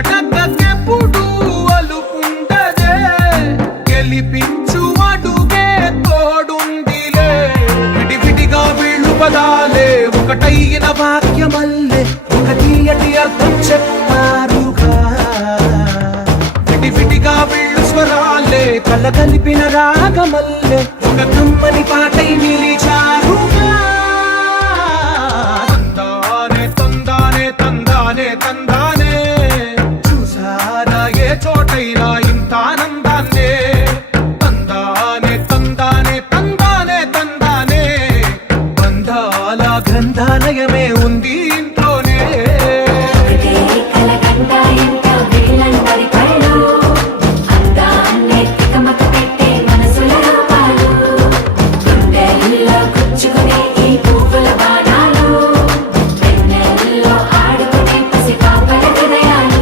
డగ్గకెప్పుడు అలుపుండదే, గెలిపించు అడుగే తోడుందిలే. విడివిడిగా వీళ్ళు పదాలే ఒకటైన వాక్యమల్లే ఒక తీయటి అర్థం చెప్పారుగా. విడివిడిగా వీళ్ళు స్వరాలే కలగలిపిన రాగమల్లే